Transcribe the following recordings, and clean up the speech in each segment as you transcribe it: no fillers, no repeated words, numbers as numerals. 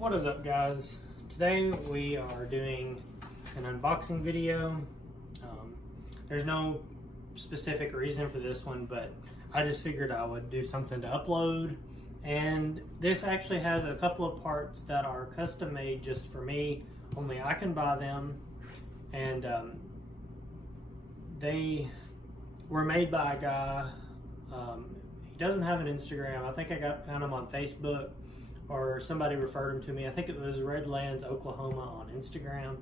What is up, guys? Today we are doing an unboxing video. There's no specific reason for this one, but I just figured I would do something to upload. And this actually has a couple of parts that are custom made just for me. Only I can buy them. And they were made by a guy. He doesn't have an Instagram. I think I found him on Facebook, or somebody referred him to me. I think it was Redlands, Oklahoma on Instagram.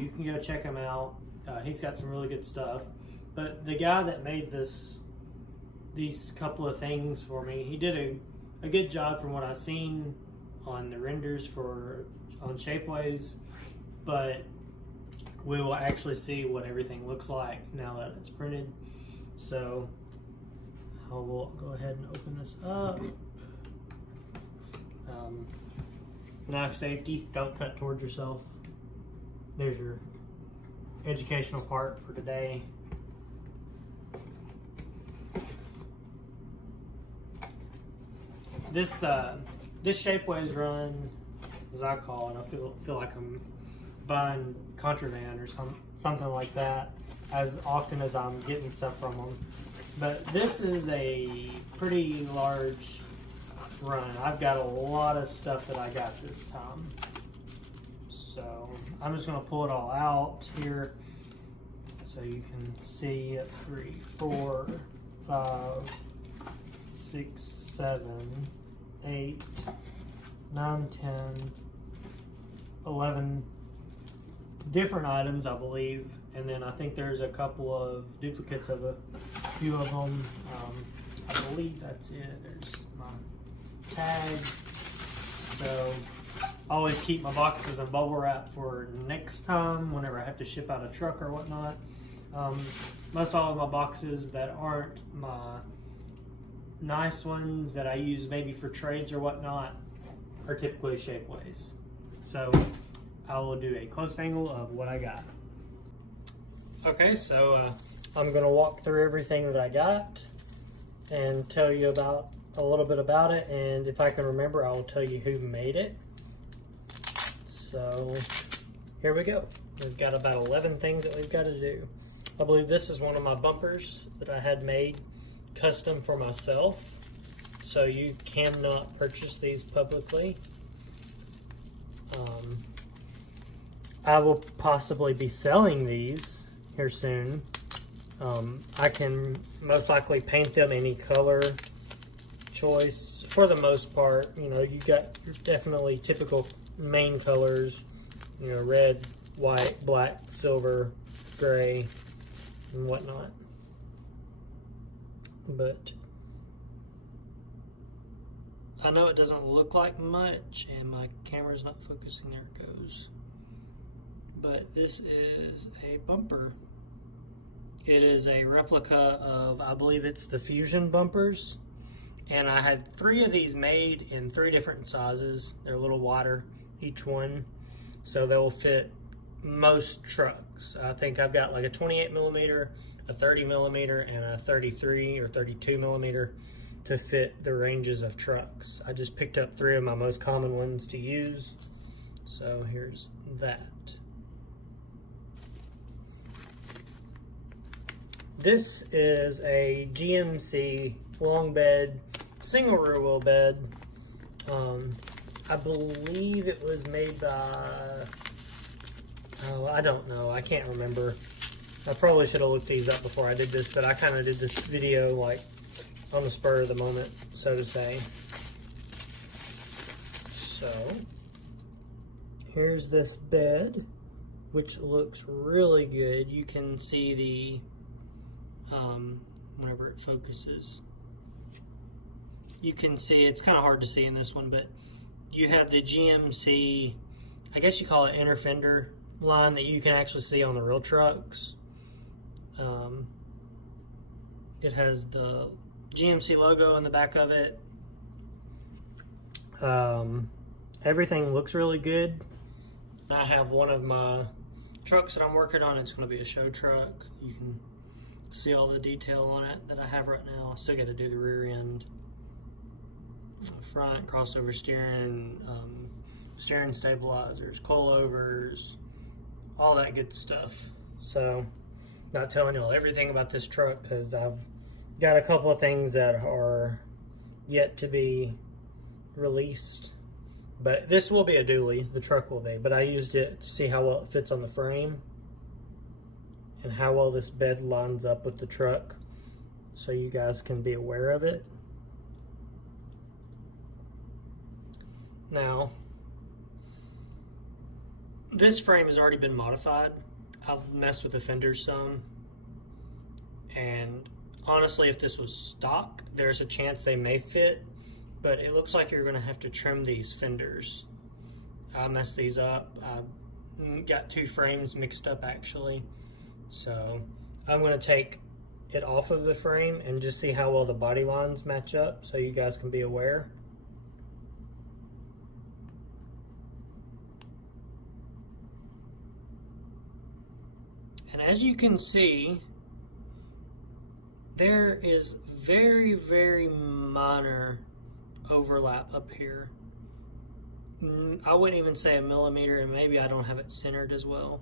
You can go check him out. He's got some really good stuff. But the guy that made these couple of things for me, he did a good job from what I've seen on the renders on shapeways. But we will actually see what everything looks like now that it's printed. So I will go ahead and open this up. Knife safety, don't cut towards yourself. There's your educational part for today. This shapeways run, as I call it, I feel like I'm buying contraband or something like that as often as I'm getting stuff from them. But this is a pretty large run. I've got a lot of stuff that I got this time. So I'm just gonna pull it all out here so you can see. It's 3, 4, 5, 6, 7, 8, 9, 10, 11 different items, I believe. And then I think there's a couple of duplicates of a few of them. I believe that's it. There's my tag. So I always keep my boxes in bubble wrap for next time whenever I have to ship out a truck or whatnot. Most all of my boxes that aren't my nice ones that I use maybe for trades or whatnot are typically shapeways. So I will do a close angle of what I got. Okay, so I'm gonna walk through everything that I got and tell you about a little bit about it, and if I can remember, I will tell you who made it. So here we go. We've got about 11 things that we've got to do. I believe this is one of my bumpers that I had made custom for myself, so you cannot purchase these publicly. I will possibly be selling these here soon. I can most likely paint them any color choice for the most part. You know, you got your definitely typical main colors, you know, red, white, black, silver, gray, and whatnot. But I know it doesn't look like much and my camera's not focusing. There it goes. But this is a bumper. It is a replica of, I believe it's the Fusion bumpers. And I had 3 of these made in 3 different sizes. They're a little wider, each one. So they will fit most trucks. I think I've got like a 28 millimeter, a 30 millimeter, and a 33 or 32 millimeter to fit the ranges of trucks. I just picked up 3 of my most common ones to use. So here's that. This is a GMC long bed, single rear wheel bed. I believe it was made by, oh, I don't know, I can't remember. I probably should have looked these up before I did this, but I kind of did this video like on the spur of the moment, so to say. So here's this bed, which looks really good. You can see the whenever it focuses, you can see, it's kind of hard to see in this one, but you have the GMC, I guess you call it inner fender line that you can actually see on the real trucks. It has the GMC logo on the back of it. Everything looks really good. I have one of my trucks that I'm working on. It's going to be a show truck. You can see all the detail on it that I have right now. I still got to do the rear end, front, crossover steering, steering stabilizers, coilovers, all that good stuff. So, not telling you all everything about this truck because I've got a couple of things that are yet to be released. But this will be a dually, the truck will be. But I used it to see how well it fits on the frame and how well this bed lines up with the truck, so you guys can be aware of it. Now, this frame has already been modified. I've messed with the fenders some, and honestly, if this was stock, there's a chance they may fit, but it looks like you're gonna have to trim these fenders. I messed these up. I got two frames mixed up actually. So I'm gonna take it off of the frame and just see how well the body lines match up so you guys can be aware. And as you can see, there is very, very minor overlap up here. I wouldn't even say a millimeter, and maybe I don't have it centered as well.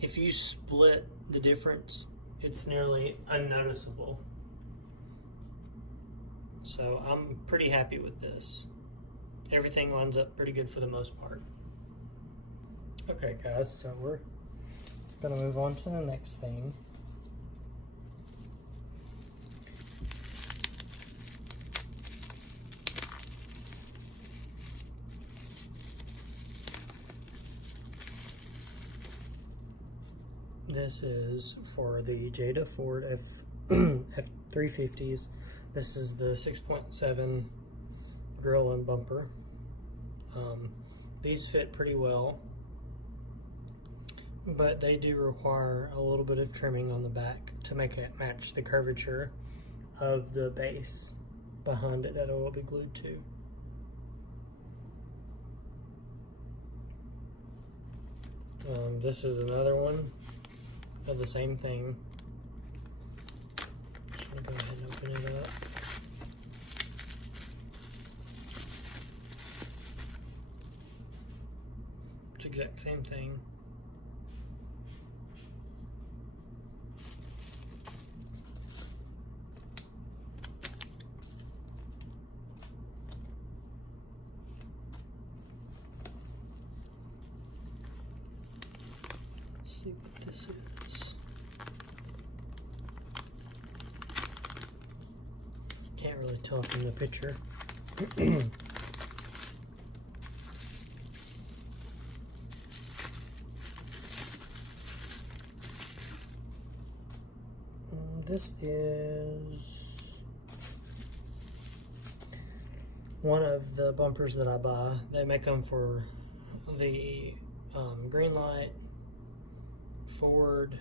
If you split the difference, it's nearly unnoticeable. So I'm pretty happy with this. Everything lines up pretty good for the most part. Okay guys, so we're gonna move on to the next thing. This is for the Jada Ford F350s. This is the 6.7 grill and bumper. These fit pretty well, but they do require a little bit of trimming on the back to make it match the curvature of the base behind it that it will be glued to. This is another one of the same thing. I'm gonna go ahead and open it up. It's the exact same thing. Let's see what this is. Can't really tell from the picture. This is one of the bumpers that I buy. They make them for the Greenlight, Ford,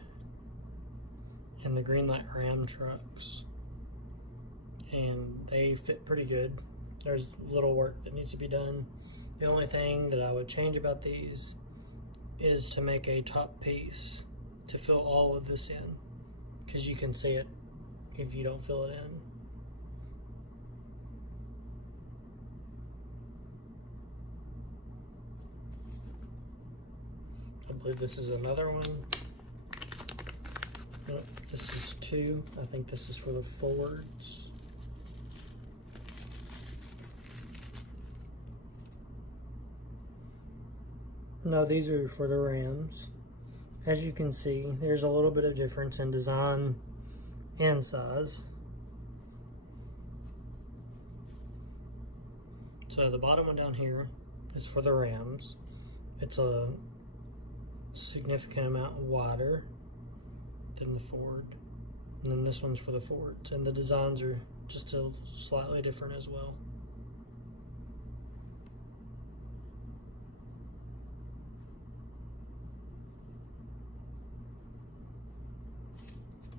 and the Greenlight Ram trucks, and they fit pretty good. There's little work that needs to be done. The only thing that I would change about these is to make a top piece to fill all of this in, because you can see it if you don't fill it in. I believe this is another one. No, this is two. I think this is for the Fords. No, these are for the Rams. As you can see, there's a little bit of difference in design and size. So the bottom one down here is for the Rams. It's a significant amount wider than the Ford. And then this one's for the Fords. And the designs are just a slightly different as well.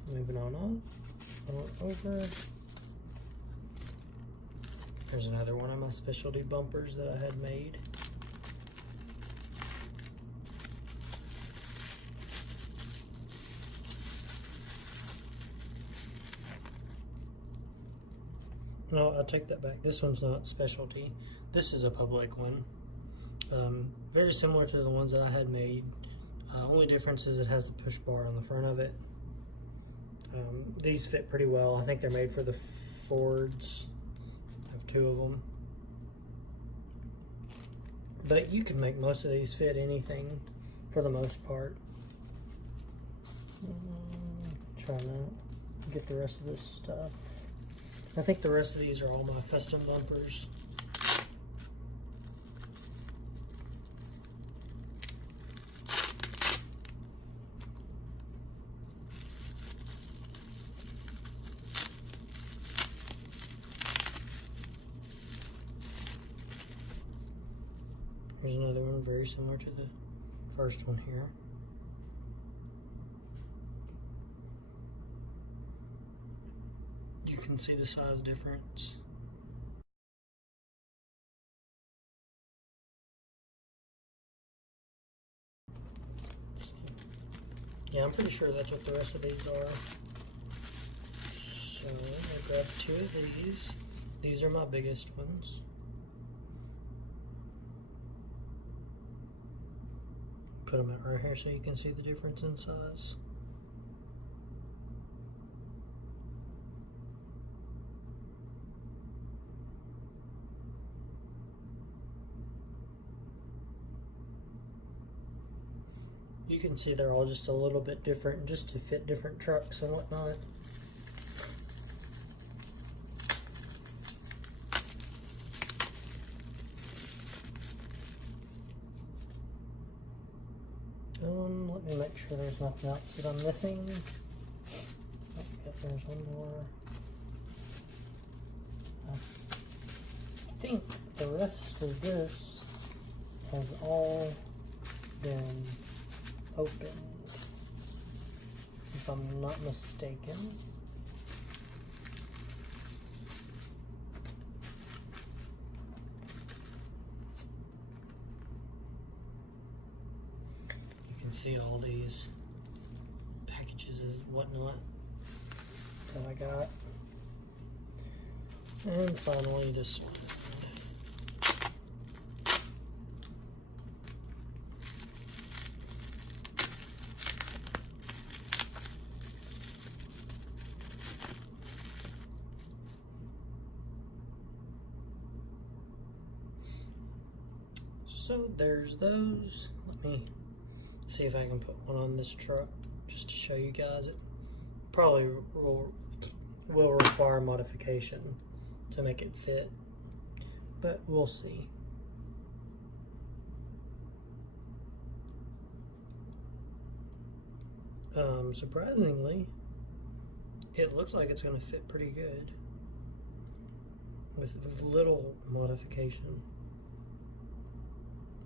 Moving on over. There's another one of my specialty bumpers that I had made. No, I'll take that back. This one's not specialty. This is a public one. Very similar to the ones that I had made. Only difference is it has the push bar on the front of it. These fit pretty well. I think they're made for the Fords. I have 2 of them. But you can make most of these fit anything for the most part. Trying to get the rest of this stuff. I think the rest of these are all my custom bumpers. There's another one very similar to the first one here. You can see the size difference. Yeah, I'm pretty sure that's what the rest of these are. So I grabbed 2 of these. These are my biggest ones. Put them out right here so you can see the difference in size. You can see they're all just a little bit different, just to fit different trucks and whatnot. Let me make sure there's nothing else that I'm missing. Oh, yep, there's one more. I think the rest of this has all been opened, if I'm not mistaken. You can see all these packages and whatnot that I got. And finally this one. So there's those. Let me see if I can put one on this truck just to show you guys. It probably will require modification to make it fit, but we'll see. Surprisingly, it looks like it's going to fit pretty good with little modification.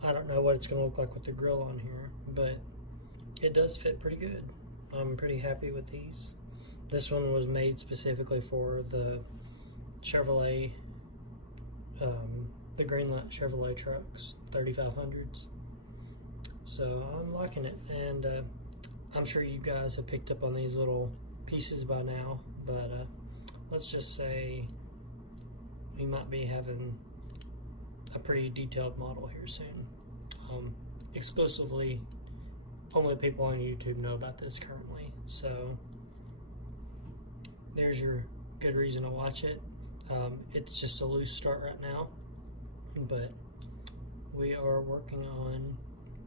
I don't know what it's going to look like with the grill on here, but it does fit pretty good. I'm pretty happy with these. This one was made specifically for the Chevrolet, the Greenlight Chevrolet trucks, 3500s. So I'm liking it, and I'm sure you guys have picked up on these little pieces by now, but let's just say we might be having a pretty detailed model here soon. Exclusively, only people on YouTube know about this currently, so there's your good reason to watch it. It's just a loose start right now, but we are working on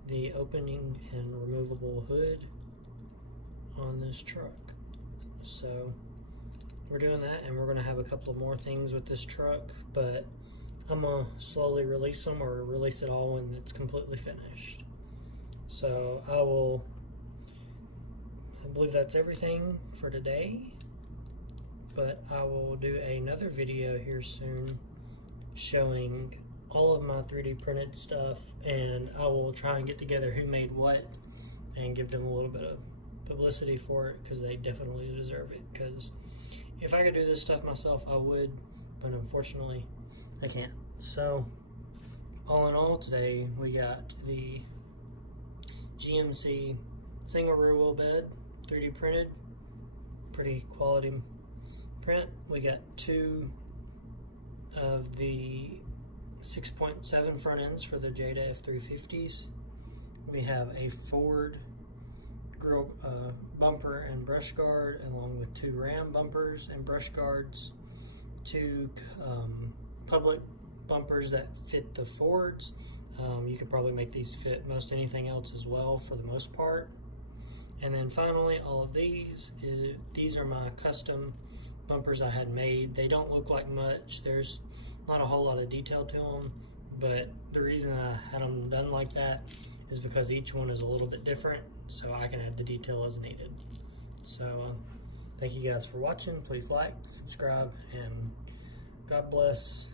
the opening and removable hood on this truck. So we're doing that, and we're going to have a couple of more things with this truck, but I'm going to slowly release them, or release it all when it's completely finished. So I believe that's everything for today, but I will do another video here soon showing all of my 3D printed stuff, and I will try and get together who made what and give them a little bit of publicity for it, because they definitely deserve it. Because if I could do this stuff myself, I would, but unfortunately I can't. So all in all, today we got the GMC single rear wheel bed, 3D printed, pretty quality print. We got 2 of the 6.7 front ends for the Jada F350s. We have a Ford grill bumper and brush guard, along with 2 Ram bumpers and brush guards, 2 public bumpers that fit the Fords. You could probably make these fit most anything else as well for the most part. And then finally, all of these are my custom bumpers I had made. They don't look like much. There's not a whole lot of detail to them, but the reason I had them done like that is because each one is a little bit different, so I can add the detail as needed. So thank you guys for watching. Please like, subscribe, and God bless.